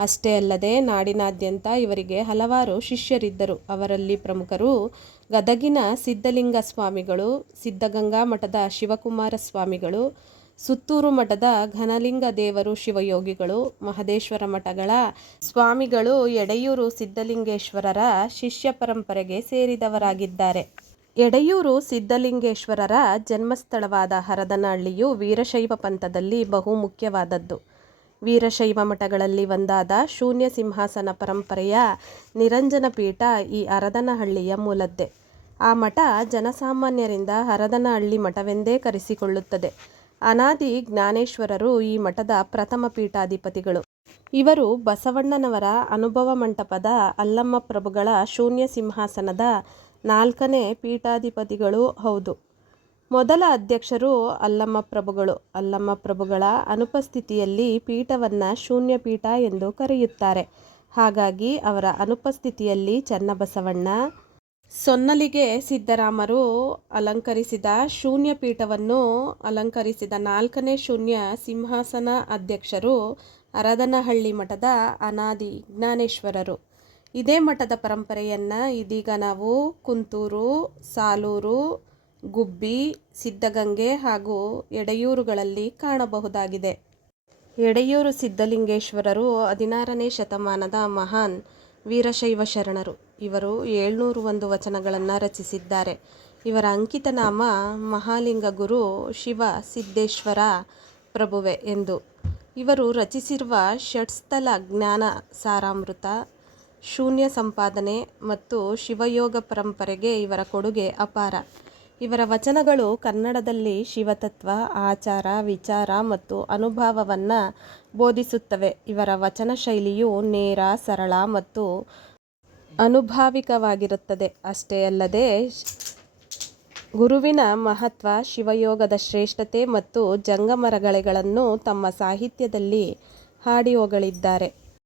ಅಷ್ಟೇ ಅಲ್ಲದೆ ನಾಡಿನಾದ್ಯಂತ ಇವರಿಗೆ ಹಲವಾರು ಶಿಷ್ಯರಿದ್ದರು. ಅವರಲ್ಲಿ ಪ್ರಮುಖರು ಗದಗಿನ ಸಿದ್ಧಲಿಂಗ ಸ್ವಾಮಿಗಳು, ಸಿದ್ಧಗಂಗಾ ಮಠದ ಶಿವಕುಮಾರ ಸ್ವಾಮಿಗಳು, ಸುತ್ತೂರು ಮಠದ ಘನಲಿಂಗ ದೇವರು ಶಿವಯೋಗಿಗಳು, ಮಹದೇಶ್ವರ ಮಠಗಳ ಸ್ವಾಮಿಗಳು ಎಡೆಯೂರು ಸಿದ್ಧಲಿಂಗೇಶ್ವರರ ಶಿಷ್ಯ ಪರಂಪರೆಗೆ ಸೇರಿದವರಾಗಿದ್ದಾರೆ. ಎಡೆಯೂರು ಸಿದ್ಧಲಿಂಗೇಶ್ವರರ ಜನ್ಮಸ್ಥಳವಾದ ಹರದನಹಳ್ಳಿಯು ವೀರಶೈವ ಪಂಥದಲ್ಲಿ ಬಹುಮುಖ್ಯವಾದದ್ದು. ವೀರಶೈವ ಮಠಗಳಲ್ಲಿ ಒಂದಾದ ಶೂನ್ಯ ಸಿಂಹಾಸನ ಪರಂಪರೆಯ ನಿರಂಜನ ಪೀಠ ಈ ಹರದನಹಳ್ಳಿಯ ಮೂಲದ್ದೇ. ಆ ಮಠ ಜನಸಾಮಾನ್ಯರಿಂದ ಹರದನಹಳ್ಳಿ ಮಠವೆಂದೇ ಕರೆಸಿಕೊಳ್ಳುತ್ತದೆ. ಅನಾದಿ ಜ್ಞಾನೇಶ್ವರರು ಈ ಮಠದ ಪ್ರಥಮ ಪೀಠಾಧಿಪತಿಗಳು. ಇವರು ಬಸವಣ್ಣನವರ ಅನುಭವ ಮಂಟಪದ ಅಲ್ಲಮ್ಮ ಪ್ರಭುಗಳ ಶೂನ್ಯ ಸಿಂಹಾಸನದ 4ನೇ ಪೀಠಾಧಿಪತಿಗಳೂ ಹೌದು. ಮೊದಲ ಅಧ್ಯಕ್ಷರು ಅಲ್ಲಮ್ಮ ಪ್ರಭುಗಳು. ಅಲ್ಲಮ್ಮ ಪ್ರಭುಗಳ ಅನುಪಸ್ಥಿತಿಯಲ್ಲಿ ಪೀಠವನ್ನು ಶೂನ್ಯ ಪೀಠ ಎಂದು ಕರೆಯುತ್ತಾರೆ. ಹಾಗಾಗಿ ಅವರ ಅನುಪಸ್ಥಿತಿಯಲ್ಲಿ ಚನ್ನಬಸವಣ್ಣ, ಸೊನ್ನಲಿಗೆ ಸಿದ್ದರಾಮರು ಅಲಂಕರಿಸಿದ ಶೂನ್ಯ ಪೀಠವನ್ನು ಅಲಂಕರಿಸಿದ 4ನೇ ಶೂನ್ಯ ಸಿಂಹಾಸನ ಅಧ್ಯಕ್ಷರು ಹರದನಹಳ್ಳಿ ಮಠದ ಅನಾದಿ ಜ್ಞಾನೇಶ್ವರರು. ಇದೇ ಮಠದ ಪರಂಪರೆಯನ್ನು ಇದೀಗ ನಾವು ಕುಂತೂರು, ಸಾಲೂರು, ಗುಬ್ಬಿ, ಸಿದ್ಧಗಂಗೆ ಹಾಗೂ ಎಡೆಯೂರುಗಳಲ್ಲಿ ಕಾಣಬಹುದಾಗಿದೆ. ಎಡೆಯೂರು ಸಿದ್ಧಲಿಂಗೇಶ್ವರರು 16ನೇ ಶತಮಾನದ ಮಹಾನ್ ವೀರಶೈವ ಶರಣರು. ಇವರು 701 ವಚನಗಳನ್ನು ರಚಿಸಿದ್ದಾರೆ. ಇವರ ಅಂಕಿತ ನಾಮ ಮಹಾಲಿಂಗ ಗುರು ಶಿವ ಸಿದ್ದೇಶ್ವರ ಪ್ರಭುವೆ ಎಂದು. ಇವರು ರಚಿಸಿರುವ ಷಟ್ಸ್ಥಲ ಜ್ಞಾನ ಸಾರಾಮೃತ, ಶೂನ್ಯ ಸಂಪಾದನೆ ಮತ್ತು ಶಿವಯೋಗ ಪರಂಪರೆಗೆ ಇವರ ಕೊಡುಗೆ ಅಪಾರ. ಇವರ ವಚನಗಳು ಕನ್ನಡದಲ್ಲಿ ಶಿವತತ್ವ, ಆಚಾರ, ವಿಚಾರ ಮತ್ತು ಅನುಭವವನ್ನು ಬೋಧಿಸುತ್ತವೆ. ಇವರ ವಚನ ಶೈಲಿಯು ನೇರ, ಸರಳ ಮತ್ತು ಅನುಭಾವಿಕವಾಗಿರುತ್ತದೆ. ಅಷ್ಟೇ ಅಲ್ಲದೆ ಗುರುವಿನ ಮಹತ್ವ, ಶಿವಯೋಗದ ಶ್ರೇಷ್ಠತೆ ಮತ್ತು ಜಂಗಮರಗಳೆಗಳನ್ನು ತಮ್ಮ ಸಾಹಿತ್ಯದಲ್ಲಿ ಹಾಡಿ ಹೊಗಳಿದ್ದಾರೆ.